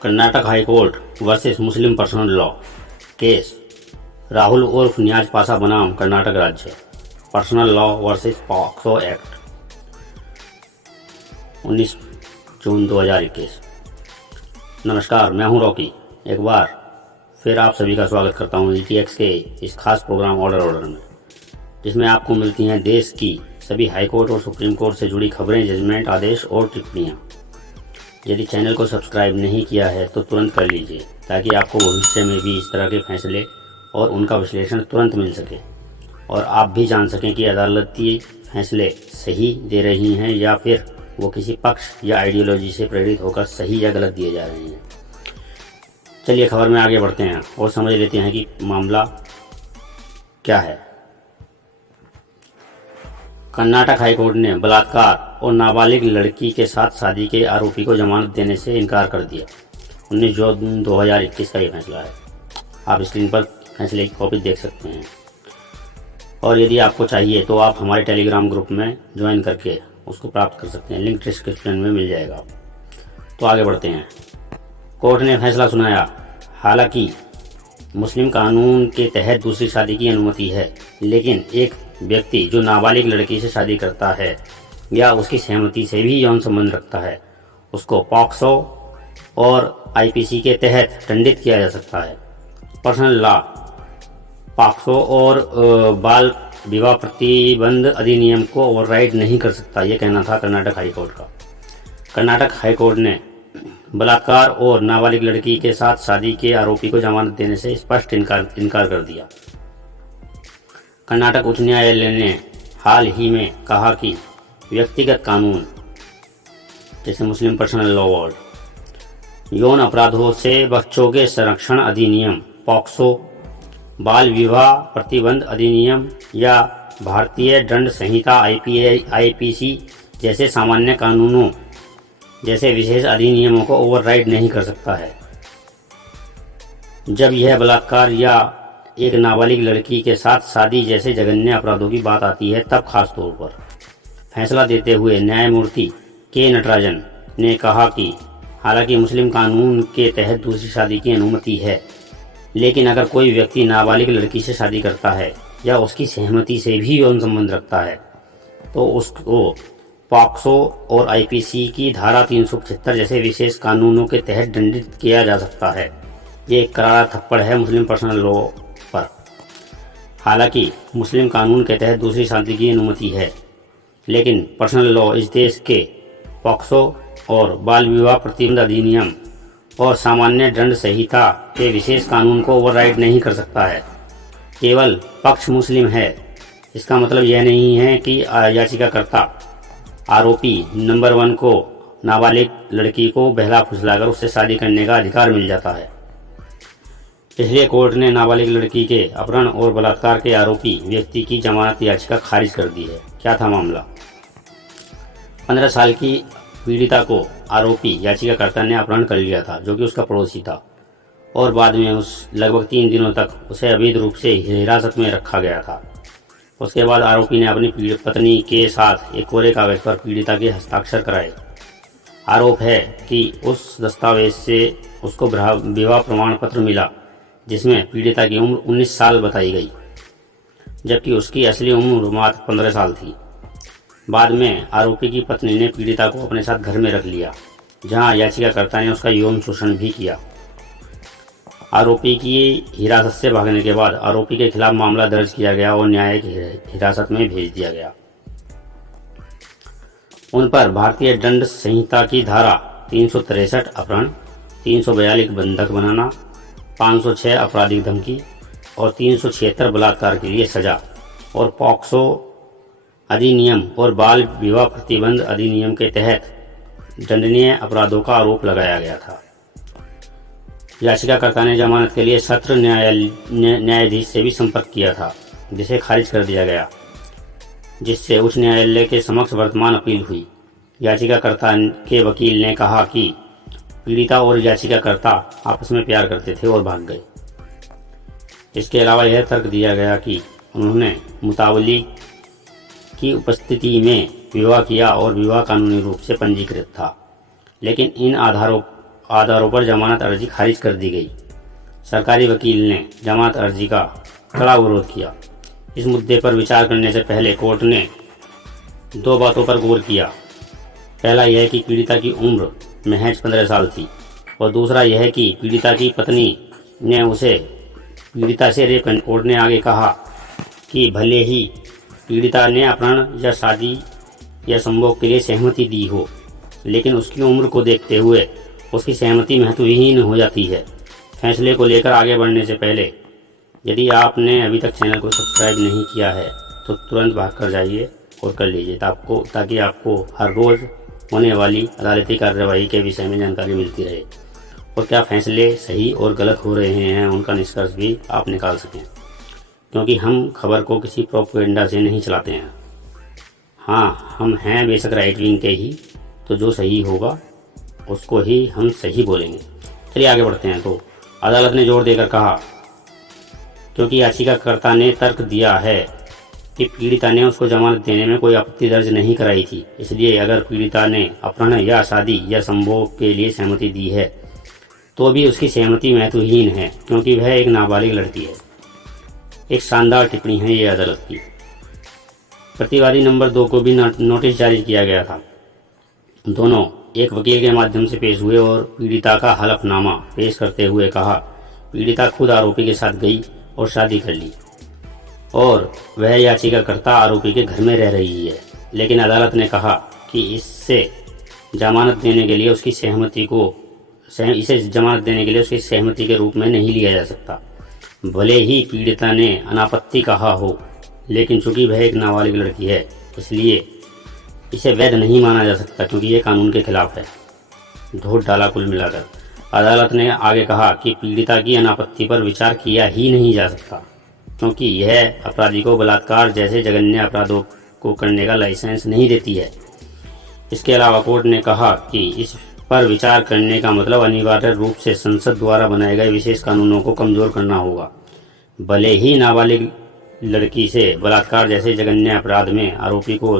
Karnataka high court versus मुस्लिम personal law case. Rahul उर्फ नियाज पाशा बनाम कर्नाटक राज्य। Personal law versus POCSO act 19 जून 2021। नमस्कार, मैं हूं रॉकी। एक बार फिर आप सभी का स्वागत करता हूं ETX के इस खास प्रोग्राम ऑर्डर में, जिसमें आपको मिलती हैं देश की सभी हाई कोर्ट और सुप्रीम कोर्ट से जुड़ी खबरें, जजमेंट, आदेश और टिप्पणियां। यदि चैनल को सब्सक्राइब नहीं किया है तो तुरंत कर लीजिए, ताकि आपको भविष्य में भी इस तरह के फैसले और उनका विश्लेषण तुरंत मिल सके और आप भी जान सकें कि अदालती फैसले सही दे रही हैं या फिर वो किसी पक्ष या आइडियोलॉजी से प्रेरित होकर सही या गलत दिए जा रहे हैं। चलिए खबर में आगे बढ़ते हैं और समझ लेते हैं कि मामला क्या है। कर्नाटक हाईकोर्ट ने बलात्कार और नाबालिग लड़की के साथ शादी के आरोपी को जमानत देने से इनकार कर दिया। 19 जून 2021 का ये फैसला है। आप स्क्रीन पर फैसले की कॉपी देख सकते हैं और यदि आपको चाहिए तो आप हमारे टेलीग्राम ग्रुप में ज्वाइन करके उसको प्राप्त कर सकते हैं। लिंक डिस्क्रिप्शन में मिल जाएगा। तो आगे बढ़ते हैं। कोर्ट ने फैसला सुनाया। हालांकि मुस्लिम कानून के तहत दूसरी शादी की अनुमति है, लेकिन एक व्यक्ति जो नाबालिग लड़की से शादी करता है या उसकी सहमति से भी यौन संबंध रखता है, उसको पॉक्सो और IPC के तहत दंडित किया जा सकता है। पर्सनल लॉ पॉक्सो और बाल विवाह प्रतिबंध अधिनियम को ओवरराइड नहीं कर सकता, ये कहना था कर्नाटक हाईकोर्ट का। कर्नाटक हाईकोर्ट ने बलात्कार और नाबालिग लड़की के साथ शादी के आरोपी को जमानत देने से स्पष्ट इनकार कर दिया। कर्नाटक उच्च न्यायालय ने हाल ही में कहा कि व्यक्तिगत कानून जैसे मुस्लिम पर्सनल लॉ वर्ड, यौन अपराधों से बच्चों के संरक्षण अधिनियम पॉक्सो, बाल विवाह प्रतिबंध अधिनियम या भारतीय दंड संहिता IPC जैसे सामान्य कानूनों जैसे विशेष अधिनियमों को ओवरराइड नहीं कर सकता है। जब यह बलात्कार या एक नाबालिग लड़की के साथ शादी जैसे जघन्य अपराधों की बात आती है, तब खास तौर पर। फैसला देते हुए न्यायमूर्ति के नटराजन ने कहा कि हालांकि मुस्लिम कानून के तहत दूसरी शादी की अनुमति है, लेकिन अगर कोई व्यक्ति नाबालिग लड़की से शादी करता है या उसकी सहमति से भी यौन संबंध रखता है तो उसको पॉक्सो और IPC की धारा 375 जैसे विशेष कानूनों के तहत दंडित किया जा सकता है। ये एक करारा थप्पड़ है मुस्लिम पर्सनल लॉ पर। हालांकि मुस्लिम कानून के तहत दूसरी शादी की अनुमति है, लेकिन पर्सनल लॉ इस देश के पॉक्सो और बाल विवाह प्रतिबंध अधिनियम और सामान्य दंड संहिता के विशेष कानून को ओवरराइड नहीं कर सकता है। केवल पक्ष मुस्लिम है। इसका मतलब यह नहीं है कि याचिकाकर्ता आरोपी नंबर 1 को नाबालिग लड़की को बहला फुसलाकर उससे शादी करने का अधिकार मिल जाता है। इसलिए कोर्ट ने नाबालिग लड़की के अपहरण और बलात्कार के आरोपी व्यक्ति की जमानत याचिका खारिज कर दी है। क्या था मामला? 15 साल की पीड़िता को आरोपी याचिकाकर्ता ने अपहरण कर लिया था, जो कि उसका पड़ोसी था, और बाद में उस लगभग 3 दिनों तक उसे अवैध रूप से हिरासत में रखा गया था। उसके बाद आरोपी ने अपनी पत्नी के साथ एक कोरे कागज पर पीड़िता के हस्ताक्षर कराए। आरोप है कि उस दस्तावेज से उसको विवाह प्रमाण पत्र मिला, जिसमें पीड़िता की उम्र 19 साल बताई गई, जबकि उसकी असली उम्र मात्र 15 साल थी। बाद में आरोपी की पत्नी ने पीड़िता को अपने साथ घर में रख लिया, जहां याचिकाकर्ता ने उसका यौन शोषण भी किया। आरोपी की हिरासत से भागने के बाद आरोपी के खिलाफ मामला दर्ज किया गया और न्यायिक हिरासत में भेज दिया गया। उन पर भारतीय दंड संहिता की धारा 363 अपहरण, 342 बंधक बनाना, 506 आपराधिक धमकी और 376 बलात्कार के लिए सजा और पॉक्सो अधिनियम और बाल विवाह प्रतिबंध अधिनियम के तहत दंडनीय अपराधों का आरोप लगाया गया था। याचिकाकर्ता ने जमानत के लिए सत्र न्यायाधीश से भी संपर्क किया था, जिसे खारिज कर दिया गया, जिससे उच्च न्यायालय के समक्ष वर्तमान अपील हुई। याचिकाकर्ता के वकील ने कहा कि पीड़िता और याचिकाकर्ता आपस में प्यार करते थे और भाग गए। इसके अलावा यह तर्क दिया गया कि उन्होंने मुतावली की उपस्थिति में विवाह किया और विवाह कानूनी रूप से पंजीकृत था, लेकिन इन आधारों पर जमानत अर्जी खारिज कर दी गई। सरकारी वकील ने जमानत अर्जी का कड़ा विरोध किया। इस मुद्दे पर विचार करने से पहले कोर्ट ने दो बातों पर गौर किया। पहला यह कि पीड़िता की उम्र महज 15 साल थी और दूसरा यह कि पीड़िता की पत्नी ने उसे पीड़िता से रेप करने। कोर्ट ने आगे कहा कि भले ही पीड़िता ने अपहरण या शादी या संभोग के लिए सहमति दी हो, लेकिन उसकी उम्र को देखते हुए उसकी सहमति महत्वहीन हो जाती है। फैसले को लेकर आगे बढ़ने से पहले यदि आपने अभी तक चैनल को सब्सक्राइब नहीं किया है तो तुरंत भाग कर जाइए और कर लीजिए ताकि आपको हर रोज़ होने वाली अदालती कार्यवाही के विषय में जानकारी मिलती रहे और क्या फैसले सही और गलत हो रहे हैं उनका निष्कर्ष भी आप निकाल सकें, क्योंकि हम खबर को किसी प्रोपेगेंडा से नहीं चलाते हैं। हाँ, हम हैं बेशक राइट विंग के ही, तो जो सही होगा उसको ही हम सही बोलेंगे। चलिए आगे बढ़ते हैं। तो अदालत ने जोर देकर कहा, क्योंकि याचिकाकर्ता ने तर्क दिया है कि पीड़िता ने उसको जमानत देने में कोई आपत्ति दर्ज नहीं कराई थी, इसलिए अगर पीड़िता ने अपहरण या शादी या संभोग के लिए सहमति दी है तो भी उसकी सहमति महत्वहीन है, क्योंकि वह एक नाबालिग लड़की है। एक शानदार टिप्पणी है ये अदालत की। प्रतिवादी नंबर 2 को भी नोटिस जारी किया गया था। दोनों एक वकील के माध्यम से पेश हुए और पीड़िता का हलफनामा पेश करते हुए कहा, पीड़िता खुद आरोपी के साथ गई और शादी कर ली और वह याचिकाकर्ता आरोपी के घर में रह रही है, लेकिन अदालत ने कहा कि इसे जमानत देने के लिए उसकी सहमति के रूप में नहीं लिया जा सकता। भले ही पीड़िता ने अनापत्ति कहा हो, लेकिन चूंकि वह एक नाबालिग लड़की है इसलिए इसे वैध नहीं माना जा सकता, क्योंकि ये कानून के खिलाफ है। धोट डाला कुल मिलाकर। अदालत ने आगे कहा कि पीड़िता की अनापत्ति पर विचार किया ही नहीं जा सकता, क्योंकि यह अपराधी को बलात्कार जैसे जघन्य अपराधों को करने का लाइसेंस नहीं देती है। इसके अलावा कोर्ट ने कहा कि इस पर विचार करने का मतलब अनिवार्य रूप से संसद द्वारा बनाए गए विशेष कानूनों को कमजोर करना होगा। भले ही नाबालिग लड़की से बलात्कार जैसे जघन्य अपराध में आरोपी को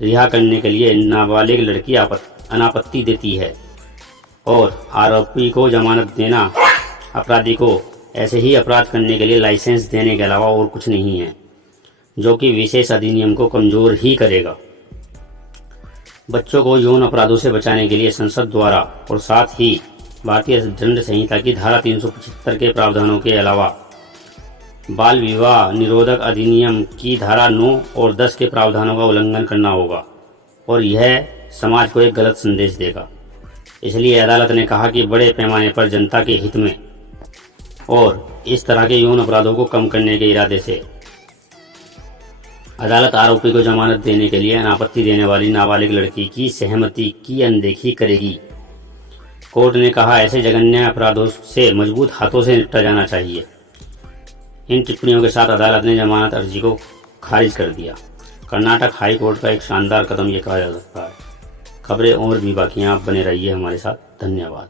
रिहा करने के लिए नाबालिग लड़की अनापत्ति देती है और आरोपी को जमानत देना अपराधी को ऐसे ही अपराध करने के लिए लाइसेंस देने के अलावा और कुछ नहीं है, जो कि विशेष अधिनियम को कमजोर ही करेगा। बच्चों को यौन अपराधों से बचाने के लिए संसद द्वारा और साथ ही भारतीय दंड संहिता की धारा 375 के प्रावधानों के अलावा बाल विवाह निरोधक अधिनियम की धारा 9 और 10 के प्रावधानों का उल्लंघन करना होगा और यह समाज को एक गलत संदेश देगा। इसलिए अदालत ने कहा कि बड़े पैमाने पर जनता के हित में और इस तरह के यौन अपराधों को कम करने के इरादे से अदालत आरोपी को जमानत देने के लिए अनापत्ति देने वाली नाबालिग लड़की की सहमति की अनदेखी करेगी। कोर्ट ने कहा, ऐसे जघन्य अपराधों से मजबूत हाथों से निपटा जाना चाहिए। इन टिप्पणियों के साथ अदालत ने जमानत अर्जी को खारिज कर दिया। कर्नाटक हाई कोर्ट का एक शानदार कदम ये कहा जा सकता है। खबरें और भी बाकी हैं, आप बने रहिए हमारे साथ। धन्यवाद।